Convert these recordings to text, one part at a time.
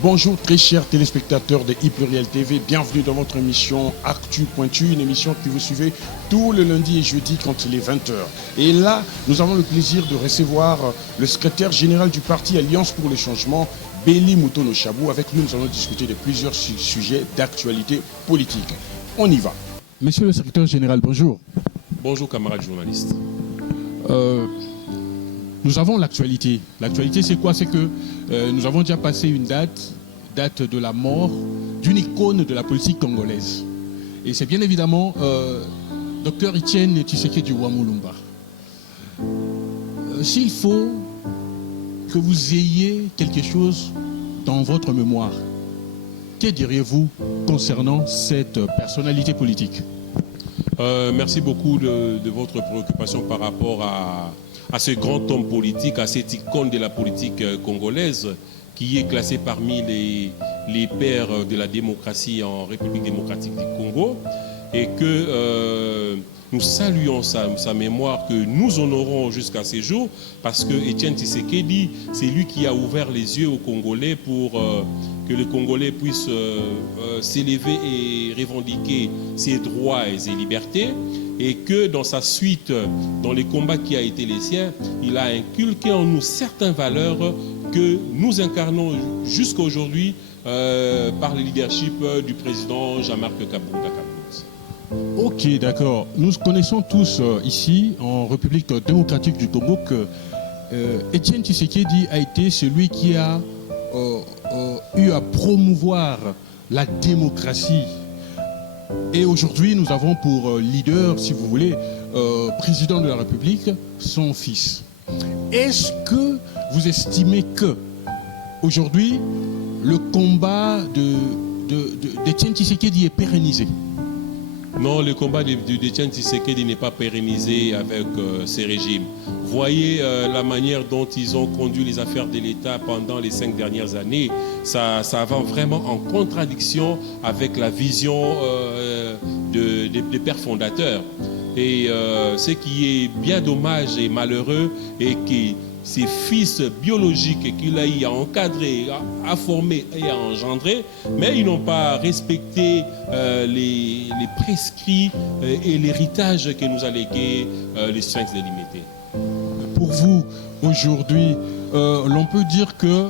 Bonjour très chers téléspectateurs de iPluriel TV, bienvenue dans votre émission Actu Pointu, une émission que vous suivez tous les lundis et jeudis quand il est 20h. Et là, nous avons le plaisir de recevoir le secrétaire général du parti Alliance pour le changement, Belly Mutono Chabou. Avec lui, nous allons discuter de plusieurs sujets d'actualité politique. On y va. Monsieur le secrétaire général, bonjour. Bonjour camarades journalistes. Nous avons l'actualité. L'actualité, c'est quoi? C'est que nous avons déjà passé une date de la mort d'une icône de la politique congolaise. Et c'est bien évidemment Dr Etienne Tshisekedi Wamulumba. S'il faut que vous ayez quelque chose dans votre mémoire, que diriez-vous concernant cette personnalité politique? Merci beaucoup de votre préoccupation par rapport à ce grand homme politique, à cette icône de la politique congolaise qui est classé parmi les pères de la démocratie en République démocratique du Congo, et que nous saluons sa mémoire, que nous honorons jusqu'à ces jours, parce que Etienne Tshisekedi, c'est lui qui a ouvert les yeux aux Congolais pour que les Congolais puissent s'élever et revendiquer ses droits et ses libertés, et que dans sa suite, dans les combats qui a été les siens, il a inculqué en nous certaines valeurs que nous incarnons jusqu'à aujourd'hui par le leadership du président Jean-Marc Kabunda. Ok, d'accord. Nous connaissons tous ici, en République démocratique du Congo, que Etienne Tshisekedi a été celui qui a eu à promouvoir la démocratie. Et aujourd'hui, nous avons pour leader, si vous voulez, président de la République, son fils. Est-ce que vous estimez que aujourd'hui, le combat d'Etienne Tshisekedi est pérennisé? Non, le combat d'Etienne Tshisekedi n'est pas pérennisé avec ces régimes. Voyez la manière dont ils ont conduit les affaires de l'État pendant les 5 dernières années. Ça va vraiment en contradiction avec la vision des pères fondateurs. Et ce qui est bien dommage et malheureux est que ses fils biologiques qu'il a eu à encadrer, à former et à engendrer, mais ils n'ont pas respecté les prescrits et l'héritage que nous a légué les Sphinx délimités. Pour vous, aujourd'hui, l'on peut dire que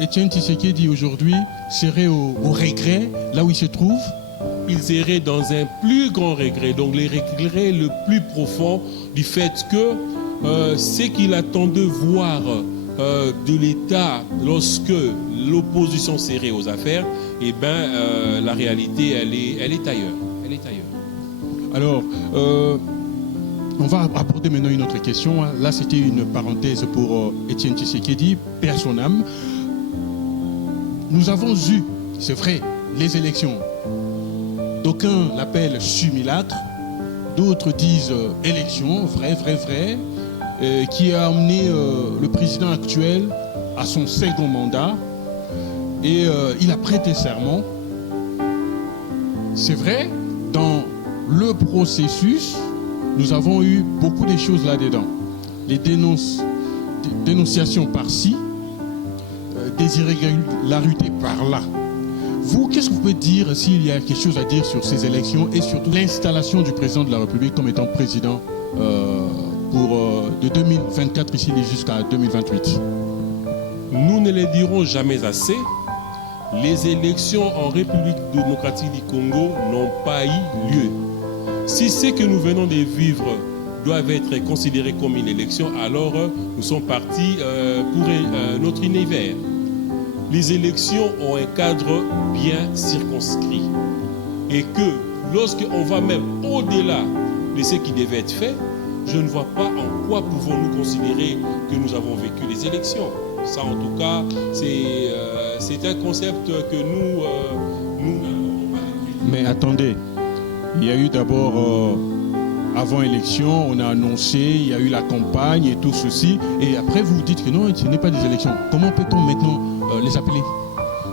Etienne Tshisekedi aujourd'hui serait au regret, là où il se trouve? Il serait dans un plus grand regret, donc le regret le plus profond du fait que ce qu'il attendait voir de l'État lorsque l'opposition serait aux affaires, eh bien, la réalité, elle est ailleurs. Elle est ailleurs. Alors, on va aborder maintenant une autre question. Là, c'était une parenthèse pour Etienne Tshisekedi, père son âme. Nous avons eu, c'est vrai, les élections. D'aucuns l'appellent simulacre, d'autres disent élection, vrai, qui a amené le président actuel à son second mandat, et il a prêté serment. C'est vrai, dans le processus, nous avons eu beaucoup de choses là-dedans. Les dénonciations par-ci, des irrégularités par-là. Vous, qu'est-ce que vous pouvez dire s'il y a quelque chose à dire sur ces élections et surtout l'installation du président de la République comme étant président de 2024 ici jusqu'à 2028? Nous ne les dirons jamais assez. Les élections en République démocratique du Congo n'ont pas eu lieu. Si ce que nous venons de vivre doivent être considérés comme une élection, alors nous sommes partis pour notre univers. Les élections ont un cadre bien circonscrit. Et que lorsqu'on va même au-delà de ce qui devait être fait, je ne vois pas en quoi pouvons-nous considérer que nous avons vécu les élections. Ça, en tout cas, c'est un concept que nous... Mais attendez, il y a eu d'abord, avant élection, on a annoncé, il y a eu la campagne et tout ceci, et après vous dites que non, ce n'est pas des élections. Comment peut-on maintenant les appeler?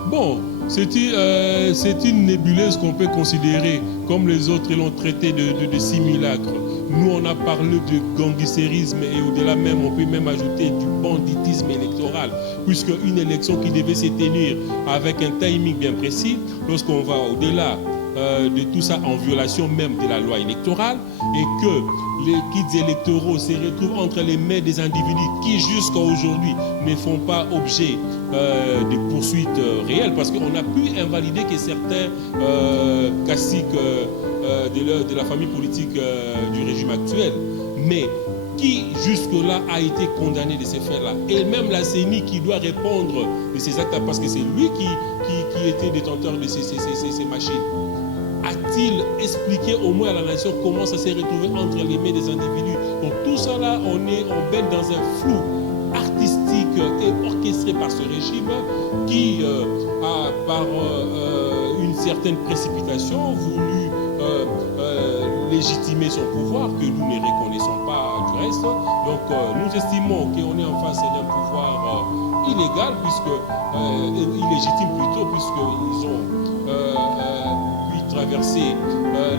Bon, c'est une nébuleuse qu'on peut considérer comme les autres l'ont traité de simulacre. Nous, on a parlé de gangstérisme et au-delà même, on peut même ajouter du banditisme électoral, puisque une élection qui devait se tenir avec un timing bien précis, lorsqu'on va au-delà de tout ça en violation même de la loi électorale, et que les kits électoraux se retrouvent entre les mains des individus qui jusqu'à aujourd'hui ne font pas objet de poursuites réelles, parce qu'on a pu invalider que certains caciques de la famille politique du régime actuel, mais qui jusque-là a été condamné de ces faits-là, et même la CENI qui doit répondre de ces actes, parce que c'est lui qui était détenteur de ces machines. A-t-il expliqué au moins à la nation comment ça s'est retrouvé entre les mains des individus? Donc tout ça là, on baigne dans un flou artistique et orchestré par ce régime qui a, par une certaine précipitation, voulu légitimer son pouvoir, que nous ne reconnaissons pas du reste. Donc nous estimons qu'on est en face d'un pouvoir illégal, illégitime plutôt, puisqu'ils ont traverser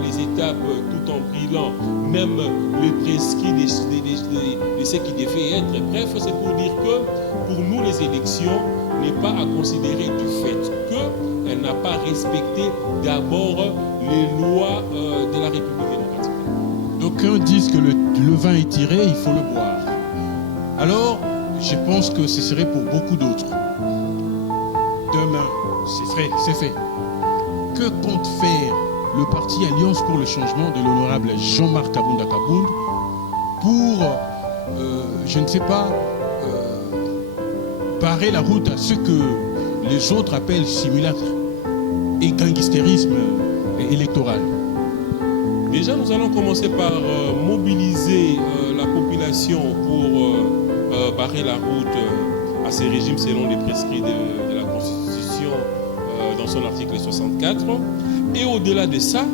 les étapes tout en brillant, même les prescrits de ce qui devait être. Bref, c'est pour dire que pour nous, les élections n'est pas à considérer du fait qu'elle n'a pas respecté d'abord les lois de la République démocratique. D'aucuns disent que le vin est tiré, il faut le boire. Alors, je pense que ce serait pour beaucoup d'autres. Demain, c'est fait. Que compte faire le parti Alliance pour le changement de l'honorable Jean-Marc Kabunda Kabound pour, je ne sais pas, barrer la route à ce que les autres appellent simulacre et gangstérisme électoral? Déjà, nous allons commencer par mobiliser la population pour barrer la route à ces régimes selon les prescrits de la Constitution dans son article 64. Et au-delà de ça,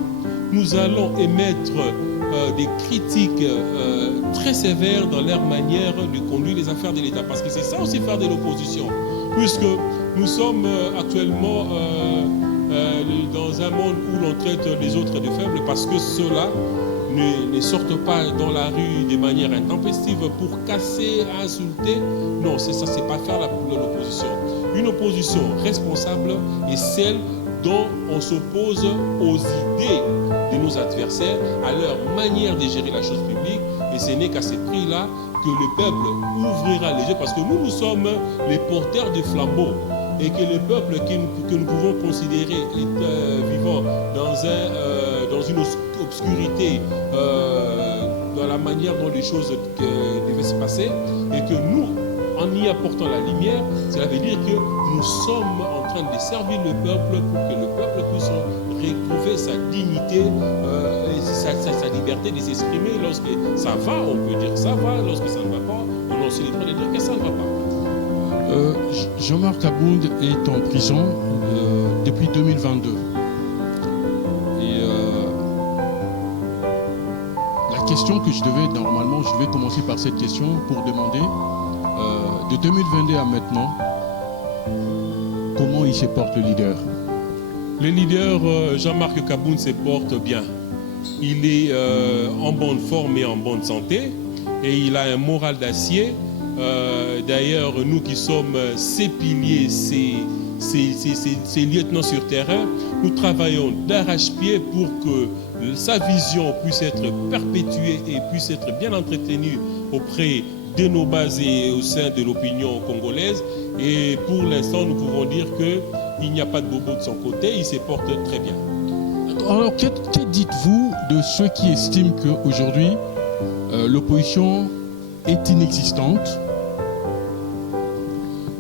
nous allons émettre des critiques très sévères dans leur manière de conduire les affaires de l'État. Parce que c'est ça aussi faire de l'opposition. Puisque nous sommes actuellement dans un monde où l'on traite les autres de faibles, parce que ceux-là ne sortent pas dans la rue de manière intempestive pour casser, insulter. Non, c'est ça, c'est pas faire l'opposition. Une opposition responsable est celle dont on s'oppose aux idées de nos adversaires, à leur manière de gérer la chose publique, et ce n'est qu'à ce prix-là que le peuple ouvrira les yeux, parce que nous sommes les porteurs des flambeaux, et que le peuple que nous pouvons considérer vivant dans une obscurité, dans la manière dont les choses devaient se passer, et que nous, en y apportant la lumière, cela veut dire que nous sommes en train de servir le peuple pour que le peuple puisse retrouver sa dignité et sa liberté de s'exprimer. Lorsque ça va, on peut dire que ça va. Lorsque ça ne va pas, on a aussi le droit de dire que ça ne va pas. Jean-Marc Kabound est en prison depuis 2022. Et la question que je devais commencer par cette question pour demander de 2022 à maintenant, comment il se porte le leader? Le leader Jean-Marc Kabound se porte bien. Il est en bonne forme et en bonne santé, et il a un moral d'acier. D'ailleurs, nous qui sommes ses piliers, ses lieutenants sur terrain, nous travaillons d'arrache-pied pour que sa vision puisse être perpétuée et puisse être bien entretenue auprès de nos bases et au sein de l'opinion congolaise. Et pour l'instant, nous pouvons dire qu'il n'y a pas de bobo de son côté, il se porte très bien. Alors, que dites-vous de ceux qui estiment qu'aujourd'hui, l'opposition est inexistante?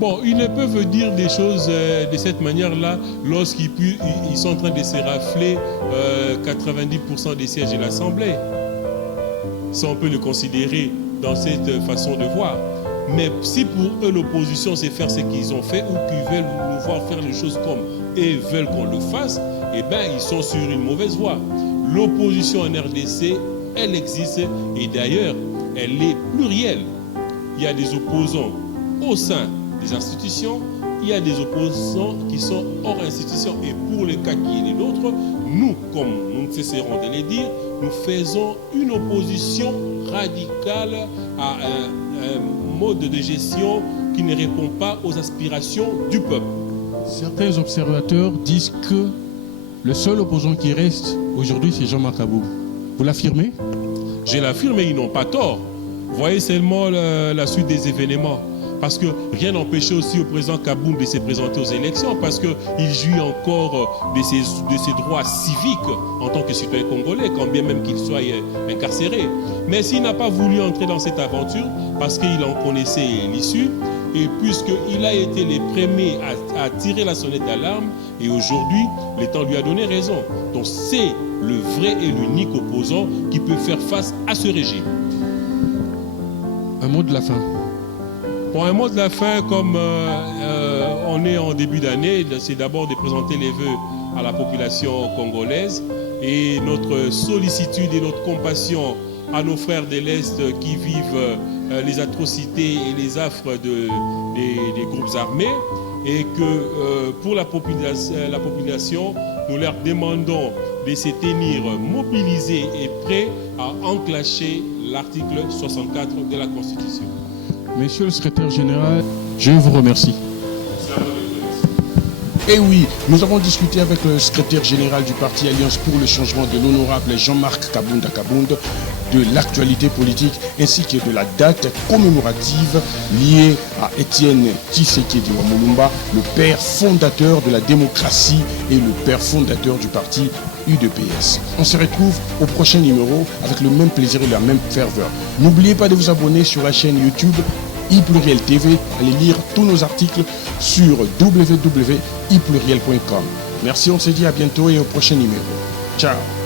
Bon, ils ne peuvent dire des choses de cette manière-là lorsqu'ils sont en train de se rafler 90% des sièges de l'Assemblée. Ça, on peut le considérer dans cette façon de voir. Mais si pour eux l'opposition c'est faire ce qu'ils ont fait, ou qu'ils veulent nous voir faire les choses comme eux veulent qu'on le fasse, eh bien ils sont sur une mauvaise voie. L'opposition en RDC, elle existe, et d'ailleurs elle est plurielle. Il y a des opposants au sein des institutions, il y a des opposants qui sont hors institution, et pour le cas qui est les nôtres, nous, comme nous ne cesserons de le dire, nous faisons une opposition radicale à un mode de gestion qui ne répond pas aux aspirations du peuple. Certains observateurs disent que le seul opposant qui reste aujourd'hui, c'est Jean-Marc Aboum. Vous l'affirmez? Je l'affirme et ils n'ont pas tort. Voyez seulement la suite des événements. Parce que rien n'empêchait aussi au président Kaboum de se présenter aux élections, parce qu'il jouit encore de ses droits civiques en tant que citoyen congolais, quand bien même qu'il soit incarcéré. Mais s'il n'a pas voulu entrer dans cette aventure, parce qu'il en connaissait l'issue, et puisqu'il a été les premiers à tirer la sonnette d'alarme, et aujourd'hui, le temps lui a donné raison. Donc c'est le vrai et l'unique opposant qui peut faire face à ce régime. Un mot de la fin. Pour un mot de la fin, comme on est en début d'année, c'est d'abord de présenter les vœux à la population congolaise et notre sollicitude et notre compassion à nos frères de l'Est qui vivent les atrocités et les affres des groupes armés, et que pour la population, nous leur demandons de se tenir mobilisés et prêts à enclencher l'article 64 de la Constitution. Monsieur le secrétaire général, je vous remercie. Et oui, nous avons discuté avec le secrétaire général du parti Alliance pour le changement de l'honorable Jean-Marc Kabunda Kabunda de l'actualité politique ainsi que de la date commémorative liée à Étienne Tshisekedi Wamulumba, le père fondateur de la démocratie et le père fondateur du parti UDPS. On se retrouve au prochain numéro avec le même plaisir et la même ferveur. N'oubliez pas de vous abonner sur la chaîne YouTube iPluriel TV, allez lire tous nos articles sur www.ipluriel.com. Merci, on se dit à bientôt et au prochain numéro. Ciao.